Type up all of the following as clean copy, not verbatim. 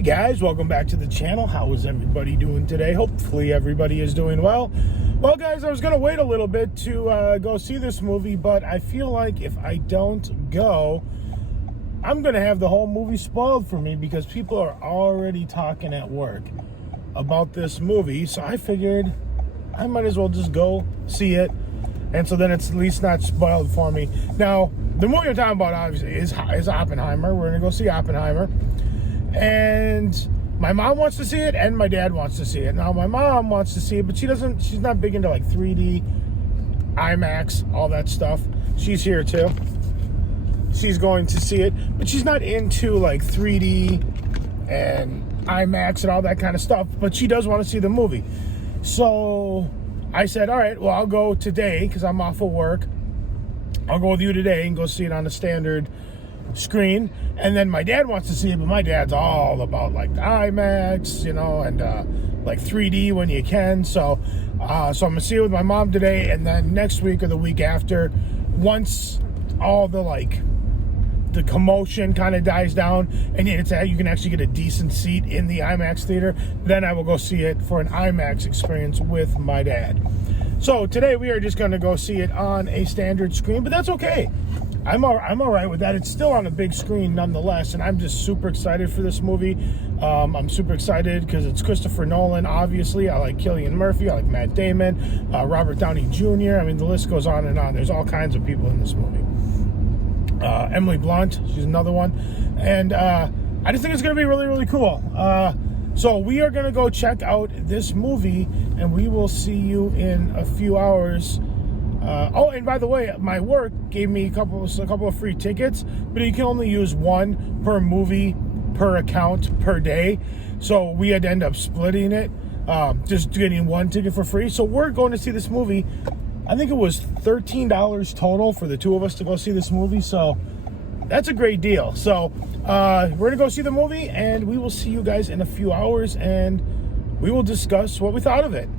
Hey guys, welcome back to the channel. How is everybody doing today? Hopefully everybody is doing well. Well guys, I was going to wait a little bit to go see this movie, but I feel like if I don't go, I'm going to have the whole movie spoiled for me because people are already talking at work about this movie. So I figured I might as well just go see it. And so then it's at least not spoiled for me. Now, the movie I'm talking about obviously is Oppenheimer. We're going to go see Oppenheimer. And my mom wants to see it and my dad wants to see it. Now, my mom wants to see it, but she's not big into like 3D, IMAX, all that stuff. She's here too. She's going to see it, but she's not into like 3D and IMAX and all that kind of stuff, but she does want to see the movie. So I said, all right, well, I'll go today because I'm off of work. I'll go with you today and go see it on the standard screen. And then my dad wants to see it, but my dad's all about like the IMAX, you know, and like 3D when you can. So I'm gonna see it with my mom today, and then next week or the week after, once all the commotion kind of dies down and you can actually get a decent seat in the IMAX theater, then I will go see it for an IMAX experience with my dad. So today we are just going to go see it on a standard screen, but that's okay. I'm all right with that. It's still on a big screen nonetheless, and I'm just super excited for this movie. I'm super excited because it's Christopher Nolan, obviously. I like Cillian Murphy. I like Matt Damon, Robert Downey Jr. I mean, the list goes on and on. There's all kinds of people in this movie. Emily Blunt, she's another one. And I just think it's going to be really, really cool. So we are going to go check out this movie, and we will see you in a few hours. Oh, and by the way, my work gave me a couple of free tickets, but you can only use one per movie, per account, per day. So we had to end up splitting it, just getting one ticket for free. So we're going to see this movie. I think it was $13 total for the two of us to go see this movie. So that's a great deal. So we're going to go see the movie, and we will see you guys in a few hours, and we will discuss what we thought of it.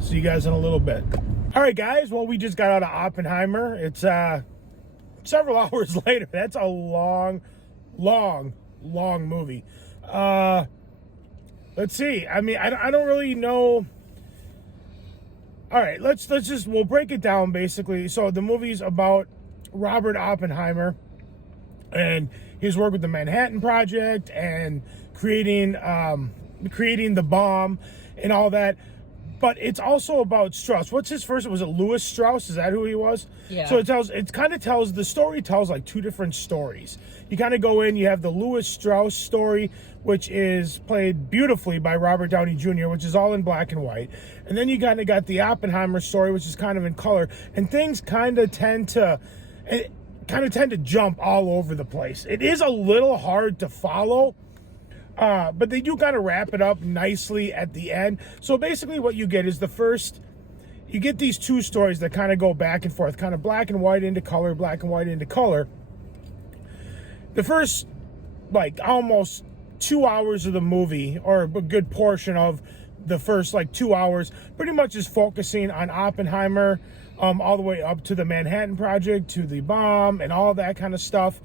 See you guys in a little bit. All right, guys. Well, we just got out of Oppenheimer. It's several hours later. That's a long movie. Let's see. I mean, I don't really know. All right, we'll break it down basically. So the movie's about Robert Oppenheimer and his work with the Manhattan Project and creating the bomb and all that. But it's also about Strauss. What's his first? Was it Louis Strauss? Is that who he was? Yeah. So the story tells like two different stories. You kind of go in, you have the Louis Strauss story, which is played beautifully by Robert Downey Jr., which is all in black and white. And then you kind of got the Oppenheimer story, which is kind of in color. And things kind of tend to jump all over the place. It is a little hard to follow. But they do kind of wrap it up nicely at the end. So basically what you get is you get these two stories that kind of go back and forth, kind of black and white into color, black and white into color. The first, like, almost 2 hours of the movie, or a good portion of the first, 2 hours, pretty much is focusing on Oppenheimer, all the way up to the Manhattan Project, to the bomb, and all that kind of stuff.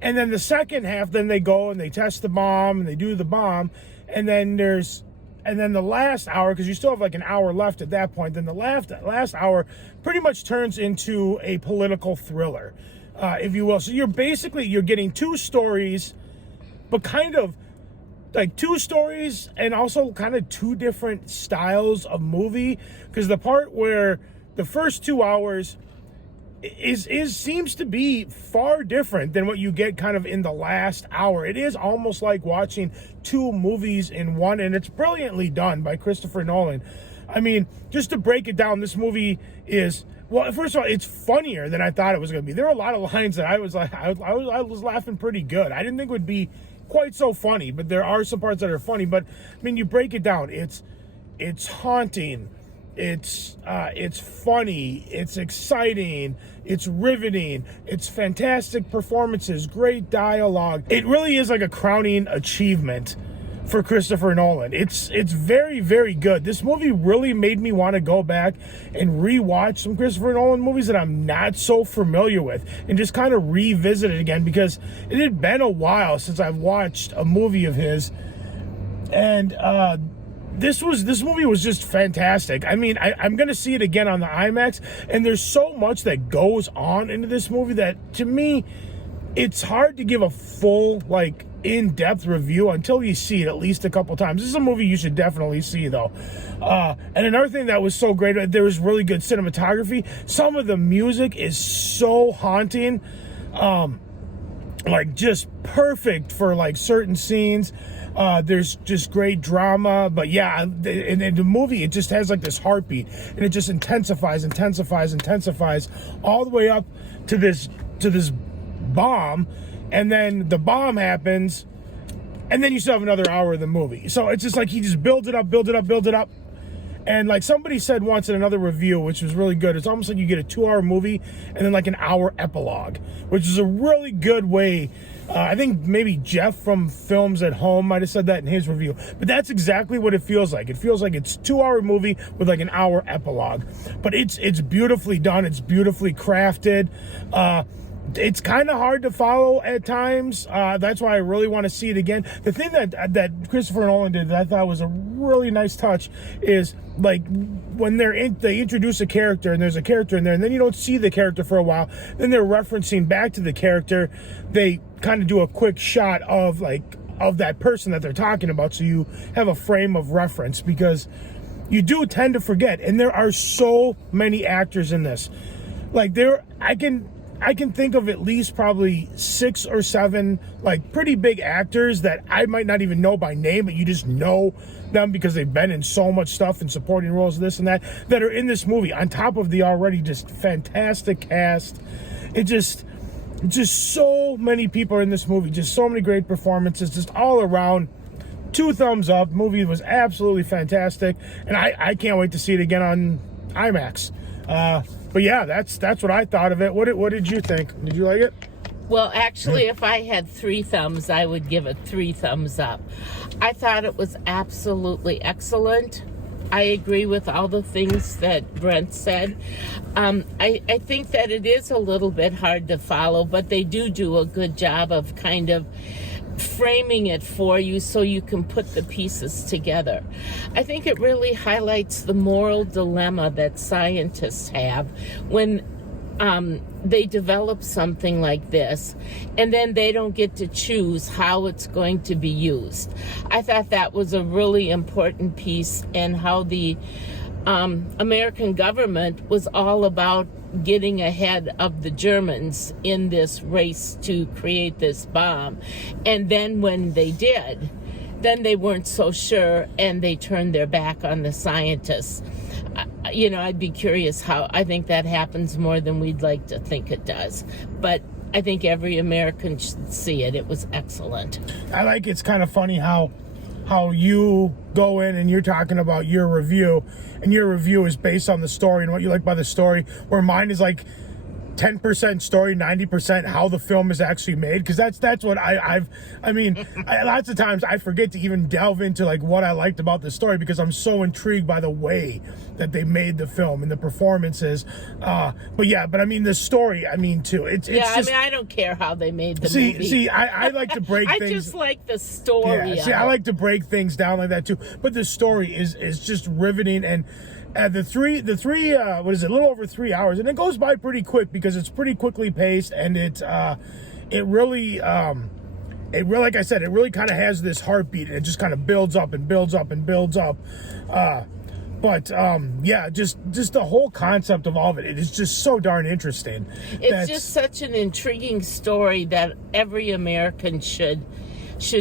And then the second half, then they go and they test the bomb and they do the bomb. And then the last hour, because you still have like an hour left at that point, then the last hour pretty much turns into a political thriller, if you will. So you're getting two stories, but kind of like two stories and also kind of two different styles of movie. Because the part where the first 2 hours seems to be far different than what you get kind of in the last hour. It is almost like watching two movies in one, and it's brilliantly done by Christopher Nolan. I mean, just to break it down, this movie is, well, first of all, it's funnier than I thought it was going to be. There are a lot of lines that I was laughing pretty good. I didn't think it would be quite so funny, but there are some parts that are funny. But I mean, you break it down, it's haunting. It's funny, it's exciting, it's riveting, it's fantastic performances, great dialogue. It really is like a crowning achievement for Christopher Nolan. It's very, very good. This movie really made me want to go back and rewatch some Christopher Nolan movies that I'm not so familiar with and just kind of revisit it again, because it had been a while since I've watched a movie of his. And this movie was just fantastic. I mean, I'm going to see it again on the IMAX, and there's so much that goes on into this movie that, to me, it's hard to give a full, like, in-depth review until you see it at least a couple times. This is a movie you should definitely see, though. And another thing that was so great, there was really good cinematography. Some of the music is so haunting, like, just perfect for, like, certain scenes. There's just great drama, but yeah, in the movie, it just has like this heartbeat, and it just intensifies all the way up to this bomb, and then the bomb happens, and then you still have another hour of the movie. So it's just like he just builds it up. And like somebody said once in another review, which was really good, it's almost like you get a 2-hour movie and then like an hour epilogue, which is a really good way. I think maybe Jeff from Films at Home might have said that in his review, but that's exactly what it feels like. It feels like it's a 2-hour movie with like an hour epilogue, but it's beautifully done. It's beautifully crafted. It's kind of hard to follow at times. That's why I really want to see it again. The thing that Christopher Nolan did that I thought was a really nice touch is like when they introduce a character and there's a character in there, and then you don't see the character for a while. Then they're referencing back to the character. They kind of do a quick shot of that person that they're talking about, so you have a frame of reference, because you do tend to forget. And there are so many actors in this. Like I can think of at least probably 6 or 7 like pretty big actors that I might not even know by name, but you just know them because they've been in so much stuff and supporting roles, this and that are in this movie, on top of the already just fantastic cast. It just so many people are in this movie, just so many great performances, just all around. 2 thumbs up. Movie was absolutely fantastic, and I can't wait to see it again on IMAX. But yeah, that's what I thought of it. What did you think? Did you like it? Well, actually, if I had 3 thumbs, I would give it 3 thumbs up. I thought it was absolutely excellent. I agree with all the things that Brent said. I think that it is a little bit hard to follow, but they do a good job of kind of framing it for you so you can put the pieces together. I think it really highlights the moral dilemma that scientists have when they develop something like this, and then they don't get to choose how it's going to be used. I thought that was a really important piece, and how the American government was all about getting ahead of the Germans in this race to create this bomb. And then when they did, then they weren't so sure, and they turned their back on the scientists. I'd be curious how. I think that happens more than we'd like to think it does. But I think every American should see it. It was excellent. It's kind of funny how you go in and you're talking about your review, and your review is based on the story and what you like by the story, where mine is like 10% story, 90% how the film is actually made, because that's what lots of times I forget to even delve into like what I liked about the story, because I'm so intrigued by the way that they made the film and the performances. But I mean the story, too. I don't care how they made the movie. See, I like to break things. I just like the story. Yeah, I like to break things down like that too. But the story is just riveting, and the three, what is it? A little over 3 hours, and it goes by pretty quick because it's pretty quickly paced, and it really, like I said, it really kind of has this heartbeat, and it just kind of builds up and builds up and builds up. Just the whole concept of all of it, it is just so darn interesting. It's just such an intriguing story that every American should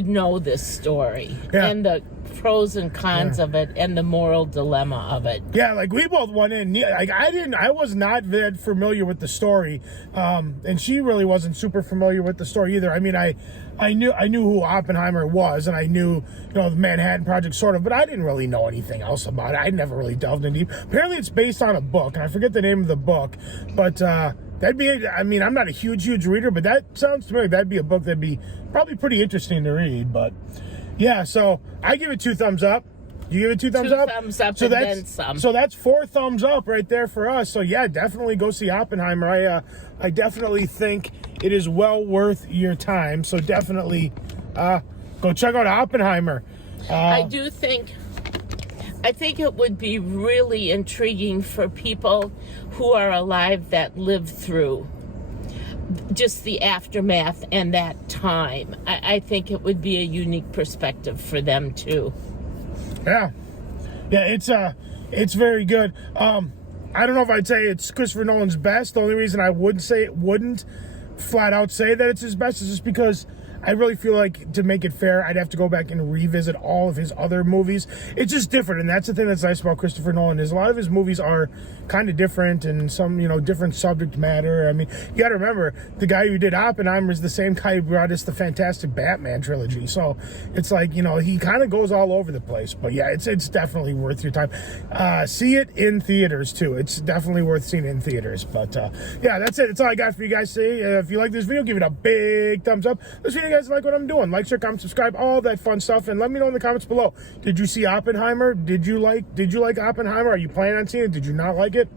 know this story, and the pros and cons of it, and the moral dilemma of it. Yeah, like we both went in. Like I was not that familiar with the story, and she really wasn't super familiar with the story either. I mean, I knew who Oppenheimer was, and I knew the Manhattan Project sort of, but I didn't really know anything else about it. I never really delved in deep. Apparently, it's based on a book, and I forget the name of the book, but that'd be. I mean, I'm not a huge reader, but that sounds to me like that'd be a book that'd be probably pretty interesting to read. But yeah, so I give it 2 thumbs up. You give it 2 thumbs up? 2 thumbs up, so and that's, then some. So that's 4 thumbs up right there for us. So yeah, definitely go see Oppenheimer. I definitely think it is well worth your time. So definitely go check out Oppenheimer. I think it would be really intriguing for people who are alive that lived through just the aftermath and that time. I think it would be a unique perspective for them too. Yeah, it's very good. I don't know if I'd say it's Christopher Nolan's best. The only reason I wouldn't flat out say that it's his best is just because I really feel like, to make it fair, I'd have to go back and revisit all of his other movies. It's just different, and that's the thing that's nice about Christopher Nolan, is a lot of his movies are kind of different, and some, different subject matter. I mean, you got to remember, the guy who did Oppenheimer is the same guy who brought us the fantastic Batman trilogy. So it's like, he kind of goes all over the place. But yeah, it's definitely worth your time. See it in theaters too. It's definitely worth seeing in theaters. But yeah, that's it. That's all I got for you guys today. If you like this video, give it a big thumbs up. Let's see you guys like what I'm doing. Like, share, comment, subscribe, all that fun stuff, and let me know in the comments below. Did you see Oppenheimer? Did you like Oppenheimer? Are you planning on seeing it? Did you not like it?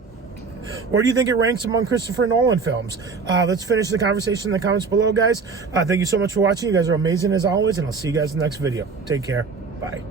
Where do you think it ranks among Christopher Nolan films? Let's finish the conversation in the comments below, guys. Thank you so much for watching. You guys are amazing as always, and I'll see you guys in the next video. Take care. Bye.